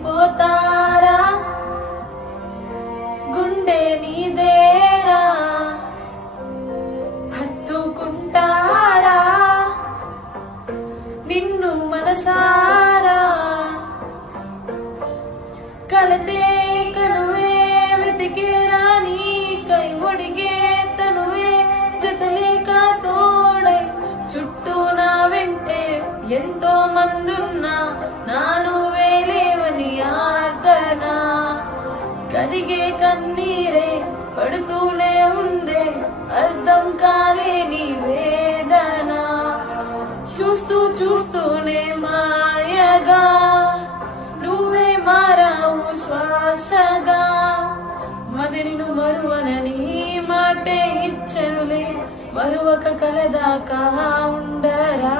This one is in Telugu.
విడిపోతారా గుండె నీదేరా హత్తుకుంటారా నిన్ను మనసారా కలతే కనువే వెతికేరా నీకై ఒడిగే తనువే జతలేక తోడై చుట్టూ నా వెంటే ఎంతో మందున్నా నాను వేలేవని ఆర్దనా కదిగే కన్నీరే పడుతూనే ఉందే అర్థం కాలేని వేదన చూస్తూ చూస్తూనే మాయగా నువ్వే మారావు శ్వాసగా మదినిను మరువనని మాటే ఇచ్చనులే మరువక కలదాకా ఉండరా.